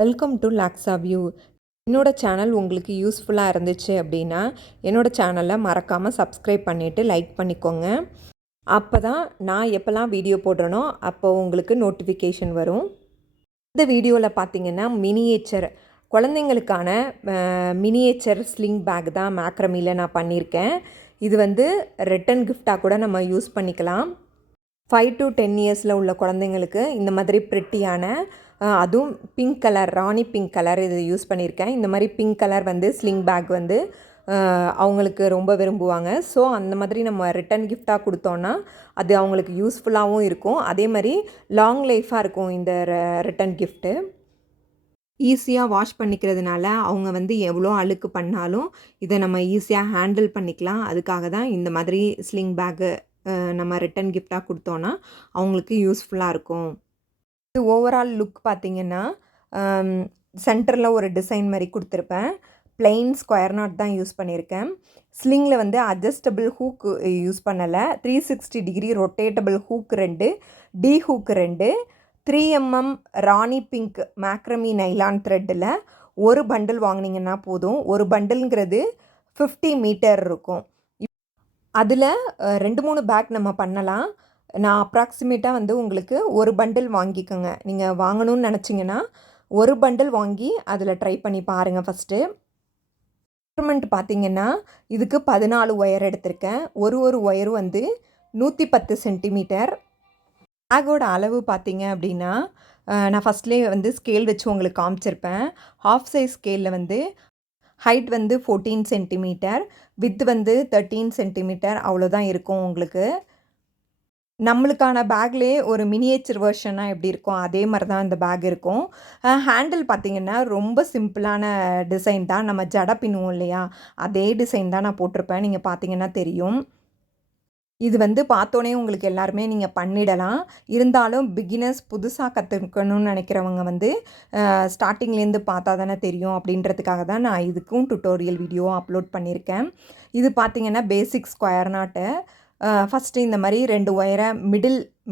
Welcome to லாக்ஸா view. என்னோடய channel உங்களுக்கு யூஸ்ஃபுல்லாக இருந்துச்சு அப்படின்னா என்னோடய சேனலை மறக்காமல் சப்ஸ்கிரைப் பண்ணிவிட்டு லைக் பண்ணிக்கோங்க. அப்போ தான் நான் எப்போல்லாம் வீடியோ போடுறேனோ அப்போ உங்களுக்கு நோட்டிஃபிகேஷன் வரும். இந்த வீடியோவில் பார்த்தீங்கன்னா குழந்தைங்களுக்கான மினியேச்சர் ஸ்லிங் பேக் தான் மேக்ரமியில் நான் பண்ணியிருக்கேன். இது வந்து ரிட்டன் கிஃப்டாக கூட நம்ம யூஸ் பண்ணிக்கலாம். 5 to 10 இயர்ஸில் உள்ள குழந்தைங்களுக்கு இந்த மாதிரி ப்ரிட்டியான அதுவும் பிங்க் கலர், ராணி பிங்க் கலர் இது யூஸ் பண்ணியிருக்கேன். இந்த மாதிரி பிங்க் கலர் வந்து ஸ்லிங் பேக் வந்து அவங்களுக்கு ரொம்ப விரும்புவாங்க. ஸோ அந்த மாதிரி நம்ம ரிட்டன் கிஃப்டாக கொடுத்தோன்னா அது அவங்களுக்கு யூஸ்ஃபுல்லாகவும் இருக்கும். அதே மாதிரி லாங் லைஃபாக இருக்கும் இந்த ரிட்டன் கிஃப்ட்டு. ஈஸியாக வாஷ் பண்ணிக்கிறதுனால அவங்க வந்து எவ்வளோ அழுக்கு பண்ணாலும் இதை நம்ம ஈஸியாக ஹேண்டில் பண்ணிக்கலாம். அதுக்காக தான் இந்த மாதிரி ஸ்லிங் பேக்கு நம்ம ரிட்டன் கிஃப்டாக கொடுத்தோன்னா அவங்களுக்கு யூஸ்ஃபுல்லாக இருக்கும். இது ஓவரால் லுக் பார்த்திங்கன்னா சென்டரில் ஒரு டிசைன் மாதிரி கொடுத்துருப்பேன். பிளெயின் ஸ்கொயர் நாட் தான் யூஸ் பண்ணியிருக்கேன். ஸ்லிங்கில் வந்து அட்ஜஸ்டபிள் ஹூக்கு யூஸ் பண்ணலை. 360 degree rotatable hook 2, D hook 2, 3mm Rani pink macrame nylon த்ரெட்டில் ஒரு பண்டில் வாங்கினீங்கன்னா போதும். ஒரு பண்டில்ங்கிறது 50 மீட்டர் இருக்கும். அதில் 2-3 பேக் நம்ம பண்ணலாம். நான் அப்ராக்சிமேட்டாக வந்து உங்களுக்கு ஒரு பண்டில் வாங்கிக்கோங்க. நீங்கள் வாங்கணும்னு நினச்சிங்கன்னா ஒரு பண்டில் வாங்கி அதில் ட்ரை பண்ணி பாருங்கள். ஃபஸ்ட்டு மெஷர்மெண்ட் பார்த்திங்கன்னா இதுக்கு 14 ஒயர் எடுத்திருக்கேன். ஒரு ஒயரும் வந்து 110 சென்டிமீட்டர். பேக்கோட அளவு பார்த்திங்க அப்படின்னா நான் ஃபஸ்ட்லேயே வந்து ஸ்கேல் வச்சு உங்களுக்கு காமிச்சிருப்பேன். ஹாஃப் சைஸ் ஸ்கேலில் வந்து ஹைட் வந்து 14 சென்டிமீட்டர், வித் வந்து 13 சென்டிமீட்டர் அவ்வளோதான் இருக்கும் உங்களுக்கு. நம்மளுக்கான பேக்லேயே ஒரு மினியேச்சர் வெர்ஷனாக எப்படி இருக்கும் அதே மாதிரி தான் இந்த பேக் இருக்கும். ஹேண்டில் பார்த்திங்கன்னா ரொம்ப சிம்பிளான டிசைன் தான். நம்ம ஜடை பின்னுவோம் இல்லையா, அதே டிசைன் தான் நான் போட்டிருப்பேன். நீங்கள் பார்த்திங்கன்னா தெரியும். இது வந்து பார்த்தோன்னே உங்களுக்கு எல்லாருமே நீங்கள் பண்ணிடலாம். இருந்தாலும் பிகினர்ஸ் புதுசாக கற்றுக்கணும்னு நினைக்கிறவங்க வந்து ஸ்டார்டிங்லேருந்து பார்த்தா தானே தெரியும் அப்படின்றதுக்காக தான் நான் இதுக்கும் டுட்டோரியல் வீடியோ அப்லோட் பண்ணியிருக்கேன். இது பார்த்திங்கன்னா பேசிக் ஸ்கொயர் நாட்டு. ஃபஸ்ட்டு இந்த மாதிரி 2 ஒயரை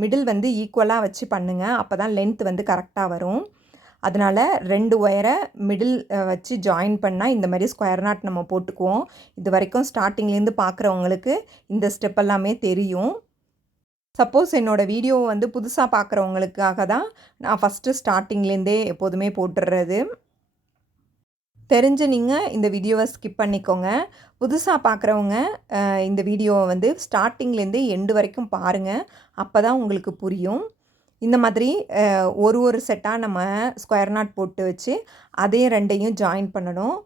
மிடில் வந்து ஈக்குவலாக வச்சு பண்ணுங்கள். அப்போ தான் லென்த் வந்து கரெக்டாக வரும். அதனால் 2 ஒயரை மிடில் வச்சு ஜாயின் பண்ணால் இந்த மாதிரி ஸ்கொயர் நாட் நம்ம போட்டுக்குவோம். இது வரைக்கும் ஸ்டார்டிங்லேருந்து பார்க்குறவங்களுக்கு இந்த ஸ்டெப் எல்லாமே தெரியும். சப்போஸ் என்னோடய வீடியோ வந்து புதுசாக பார்க்குறவங்களுக்காக தான் நான் ஃபஸ்ட்டு ஸ்டார்டிங்லேருந்தே எப்போதுமே போட்டுடுறது. தெரிஞ்சு நீங்கள் இந்த வீடியோவை ஸ்கிப் பண்ணிக்கோங்க. புதுசாக பார்க்குறவங்க இந்த வீடியோவை வந்து ஸ்டார்டிங்லேருந்து எண்டு வரைக்கும் பாருங்கள். அப்போ தான் உங்களுக்கு புரியும். இந்த மாதிரி ஒரு செட்டாக நம்ம ஸ்கொயர் நாட் போட்டு வச்சு அதே 2ஐயும் ஜாயின் பண்ணணும்.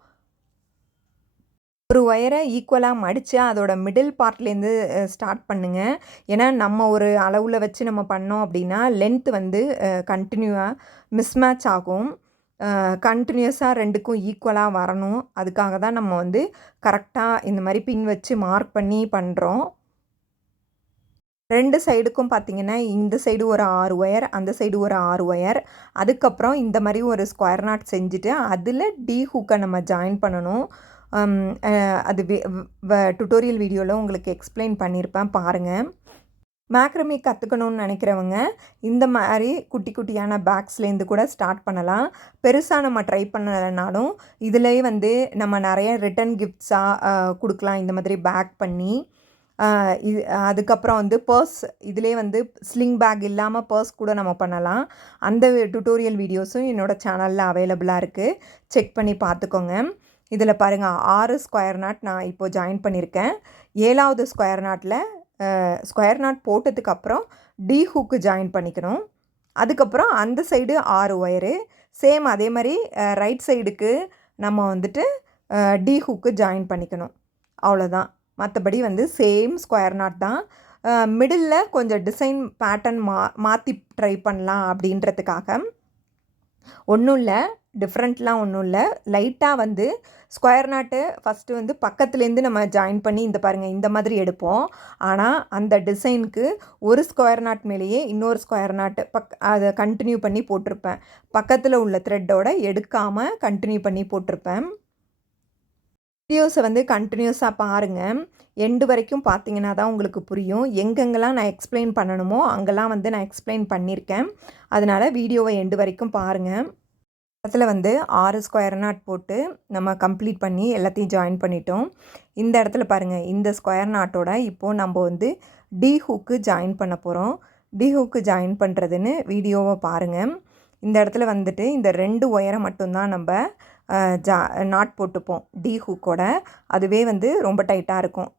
ஒரு ஒயரை ஈக்குவலாக மடித்து அதோட மிடில் பார்ட்லேருந்து ஸ்டார்ட் பண்ணுங்கள். ஏன்னா நம்ம ஒரு அளவில் வச்சு நம்ம பண்ணோம் அப்படின்னா லென்த் வந்து கண்டினியூவாக மிஸ்மேட்ச் ஆகும். கண்டினியூஸாக 2க்கும் ஈக்குவலாக வரணும். அதுக்காக தான் நம்ம வந்து கரெக்டாக இந்த மாதிரி பின் வச்சு மார்க் பண்ணி பண்ணுறோம். 2 சைடுக்கும் பார்த்திங்கன்னா இந்த சைடு ஒரு 6 ஒயர், அந்த சைடு ஒரு 6 ஒயர். அதுக்கப்புறம் இந்த மாதிரி ஒரு ஸ்கொயர் நாட் செஞ்சுட்டு அதில் டி ஹூக்கை நம்ம ஜாயின் பண்ணணும். அது டுட்டோரியல் வீடியோவில் உங்களுக்கு எக்ஸ்பிளைன் பண்ணியிருப்பேன், பாருங்கள். மேக்ரமி கற்றுக்கணுன்னு நினைக்கிறவங்க இந்த மாதிரி குட்டி குட்டியான பேக்ஸ்லேருந்து கூட ஸ்டார்ட் பண்ணலாம். பெருசாக நம்ம ட்ரை பண்ணலைனாலும் இதிலேயே வந்து நம்ம நிறைய ரிட்டன் கிஃப்ட்ஸாக கொடுக்கலாம். இந்த மாதிரி பேக் பண்ணி இது அதுக்கப்புறம் வந்து பர்ஸ், இதிலே வந்து ஸ்லிங் பேக் இல்லாமல் பர்ஸ் கூட நம்ம பண்ணலாம். அந்த டுட்டோரியல் வீடியோஸும் என்னோடய சேனலில் அவைலபிளாக இருக்குது. செக் பண்ணி பார்த்துக்கோங்க. இதில் பாருங்கள் 6 ஸ்கொயர் நாட் நான் இப்போது ஜாயின் பண்ணியிருக்கேன். 7வது ஸ்கொயர் நாட்டில் ஸ்கொயர் நாட் போட்டதுக்கப்புறம் டி ஹூக்கு ஜாயின் பண்ணிக்கணும். அதுக்கப்புறம் அந்த சைடு 6 ஒயரு சேம் அதே மாதிரி ரைட் சைடுக்கு நம்ம வந்துட்டு டி ஹூக்கு ஜாயின் பண்ணிக்கணும். அவ்வளோதான். மற்றபடி வந்து சேம் ஸ்கொயர் நாட் தான். மிடில் கொஞ்சம் டிசைன் பேட்டர்ன் மாற்றி ட்ரை பண்ணலாம் அப்படின்றதுக்காக ஒன்றும் இல்லை, டிஃப்ரெண்ட்லாம் ஒன்றும் இல்லை. லைட்டாக வந்து ஸ்கொயர் நாட்டு ஃபஸ்ட்டு வந்து பக்கத்துலேருந்து நம்ம ஜாயின் பண்ணி இந்த பாருங்கள் இந்த மாதிரி எடுப்போம். ஆனால் அந்த டிசைனுக்கு ஒரு ஸ்கொயர் நாட் மேலேயே இன்னொரு ஸ்கொயர் நாட்டு அதை கண்டினியூ பண்ணி போட்டிருப்பேன். பக்கத்தில் உள்ள த்ரெட்டோடு எடுக்காமல் கண்டினியூ பண்ணி போட்டிருப்பேன். வீடியோஸை வந்து கண்டினியூஸாக பாருங்கள். எண்டு வரைக்கும் பார்த்தீங்கன்னா தான் உங்களுக்கு புரியும். எங்கெங்கெல்லாம் நான் எக்ஸ்பிளைன் பண்ணணுமோ அங்கெல்லாம் வந்து நான் எக்ஸ்பிளைன் பண்ணியிருக்கேன். அதனால் வீடியோவை எண்டு வரைக்கும் பாருங்கள். இடத்துல வந்து 6 ஸ்கொயர் நாட் போட்டு நம்ம கம்ப்ளீட் பண்ணி எல்லாத்தையும் ஜாயின் பண்ணிட்டோம். இந்த இடத்துல பாருங்கள், இந்த ஸ்கொயர் நாட்டோட இப்போது நம்ம வந்து டி ஹூக்கு ஜாயின் பண்ண போகிறோம். டி ஹூக்கு ஜாயின் பண்ணுறதுன்னு வீடியோவை பாருங்கள். இந்த இடத்துல வந்துட்டு இந்த 2 ஒயரை மட்டும்தான் நம்ம நாட் போட்டுப்போம் டி ஹூக்கோட. அதுவே வந்து ரொம்ப டைட்டாக இருக்கும்.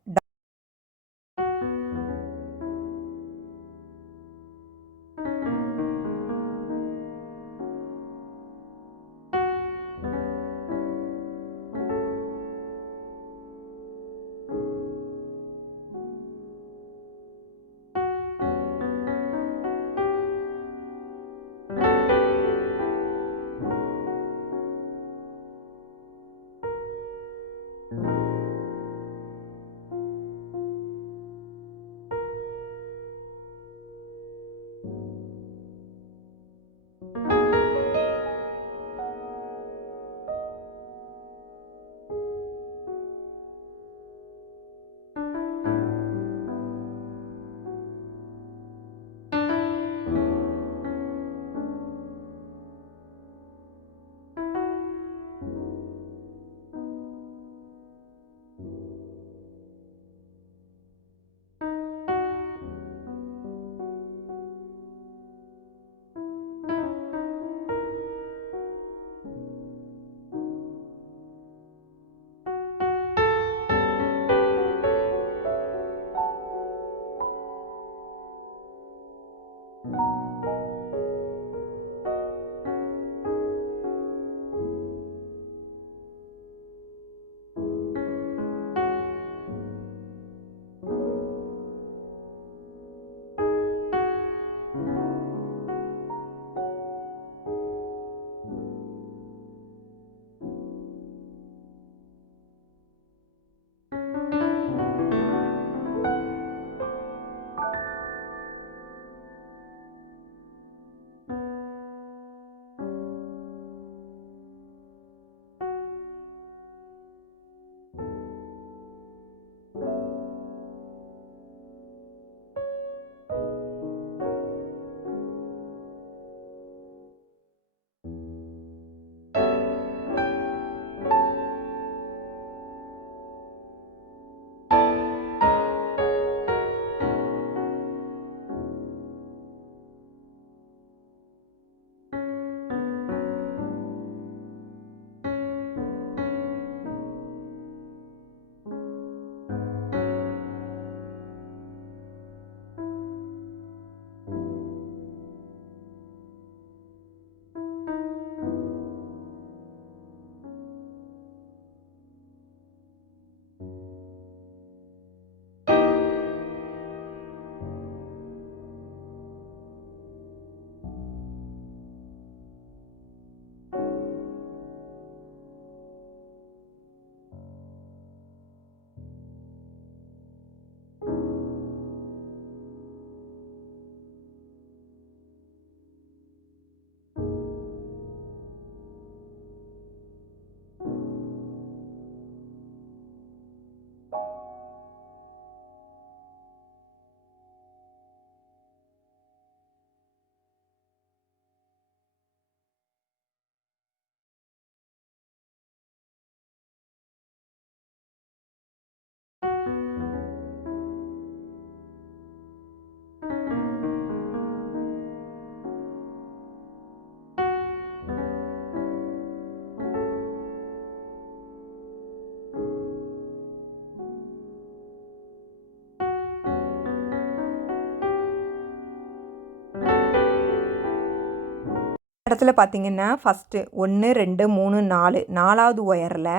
இடத்துல பார்த்தீங்கன்னா ஃபஸ்ட்டு 1 2 3 4 4வது ஒயரில்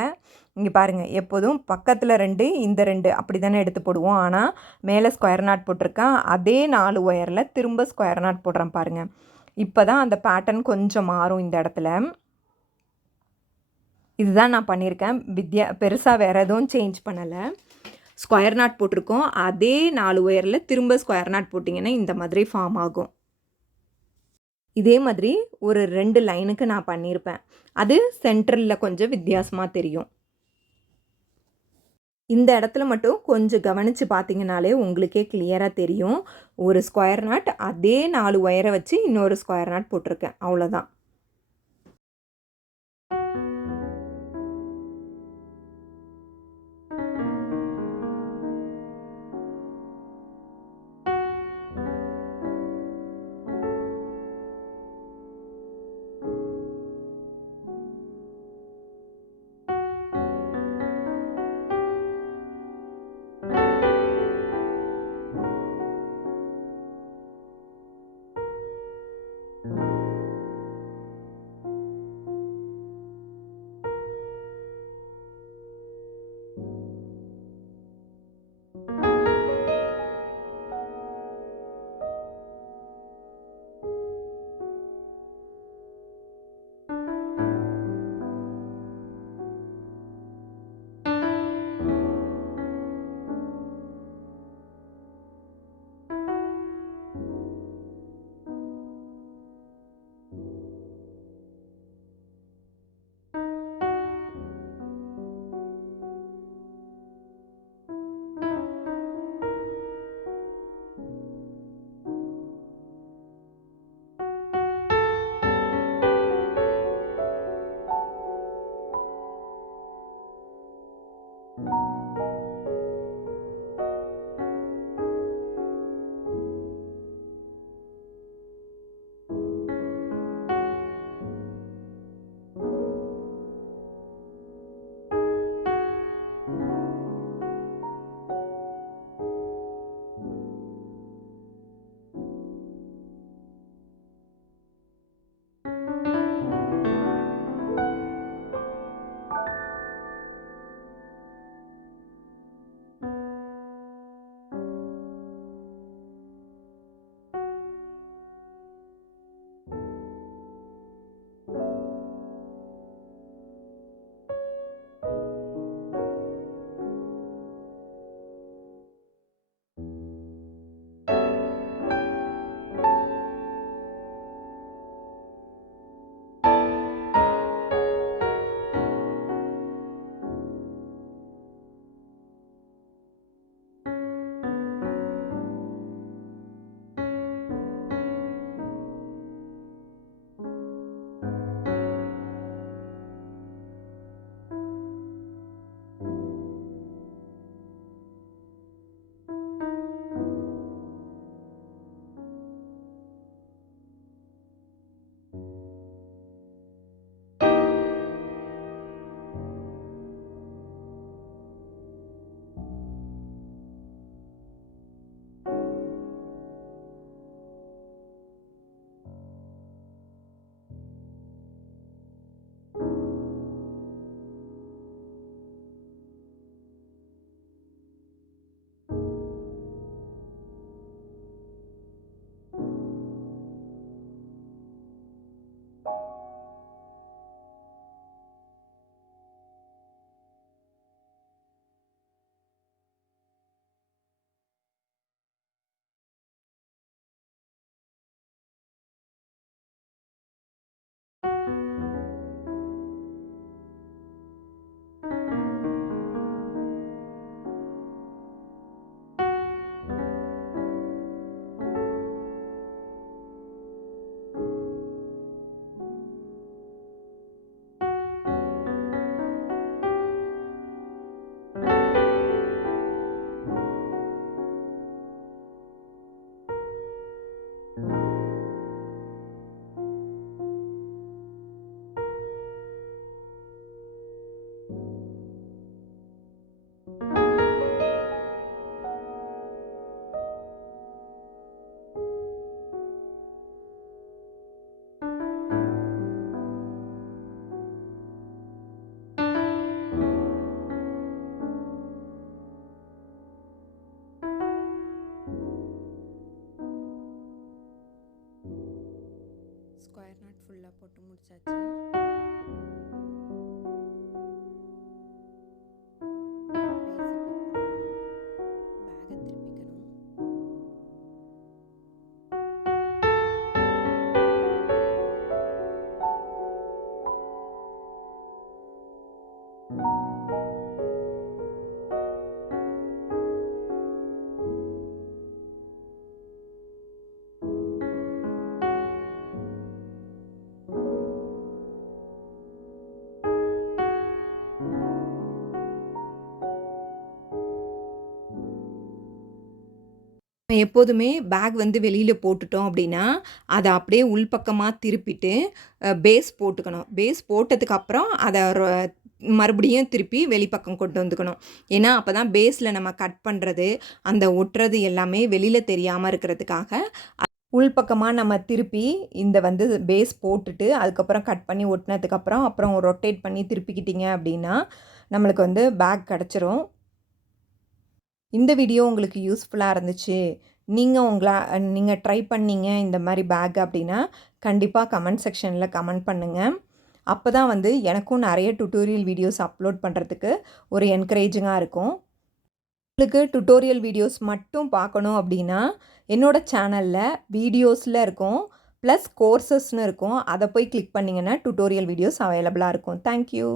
இங்கே பாருங்கள், எப்போதும் பக்கத்தில் 2 இந்த 2 அப்படி தானே எடுத்து போடுவோம். ஆனால் மேலே ஸ்கொயர் நாட் போட்டிருக்கேன். அதே 4 ஒயரில் திரும்ப ஸ்கொயர் நாட் போடுறேன் பாருங்கள். இப்போ தான் அந்த பேட்டர்ன் கொஞ்சம் மாறும் இந்த இடத்துல. இதுதான் நான் பண்ணியிருக்கேன். பெருசாக வேறு எதுவும் சேஞ்ச் பண்ணலை. ஸ்கொயர் நாட் போட்டிருக்கோம். அதே 4 ஒயரில் திரும்ப ஸ்கொயர் நாட் போட்டிங்கன்னா இந்த மாதிரி ஃபார்ம் ஆகும். இதே மாதிரி ஒரு 2 லைனுக்கு நான் பண்ணியிருப்பேன். அது சென்டரில் கொஞ்சம் வித்தியாசமாக தெரியும். இந்த இடத்துல மட்டும் கொஞ்சம் கவனித்து பார்த்தீங்கனாலே உங்களுக்கே கிளியராக தெரியும். ஒரு ஸ்கொயர் நாட் அதே 4 ஒயரை வச்சு இன்னொரு ஸ்கொயர் நாட் போட்டிருக்கேன், அவ்வளோதான். ஃபுல்லாக போட்டு முடிச்சாச்சு. பேஸை திருப்பிக்கணும். எப்போதுமே பேக் வந்து வெளியில் போட்டுட்டோம் அப்படின்னா அதை அப்படியே உள்பக்கமாக திருப்பிட்டு பேஸ் போட்டுக்கணும். பேஸ் போட்டதுக்கப்புறம் அதை மறுபடியும் திருப்பி வெளிப்பக்கம் கொண்டு வந்துக்கணும். ஏன்னா அப்போ தான் பேஸில் நம்ம கட் பண்ணுறது அந்த ஒட்டுறது எல்லாமே வெளியில் தெரியாமல் இருக்கிறதுக்காக உள்பக்கமாக நம்ம திருப்பி இந்த வந்து பேஸ் போட்டுட்டு அதுக்கப்புறம் கட் பண்ணி ஒட்டினதுக்கப்புறம் அப்புறம் ரொட்டேட் பண்ணி திருப்பிக்கிட்டிங்க அப்படின்னா நம்மளுக்கு வந்து பேக் கிடச்சிரும். இந்த வீடியோ உங்களுக்கு யூஸ்ஃபுல்லாக இருந்துச்சு, நீங்கள் ட்ரை பண்ணீங்க இந்த மாதிரி பேக் அப்படின்னா கண்டிப்பாக கமெண்ட் செக்ஷனில் கமெண்ட் பண்ணுங்கள். அப்போ தான் வந்து எனக்கும் நிறைய டுட்டோரியல் வீடியோஸ் அப்லோட் பண்ணுறதுக்கு ஒரு என்கரேஜிங்காக இருக்கும். உங்களுக்கு டுட்டோரியல் வீடியோஸ் மட்டும் பார்க்கணும் அப்படின்னா என்னோடய சேனலில் வீடியோஸில் இருக்கும், ப்ளஸ் கோர்சஸ்னு இருக்கும். அதை போய் கிளிக் பண்ணிங்கன்னா டுட்டோரியல் வீடியோஸ் அவைலபிளாக இருக்கும். தேங்க்யூ.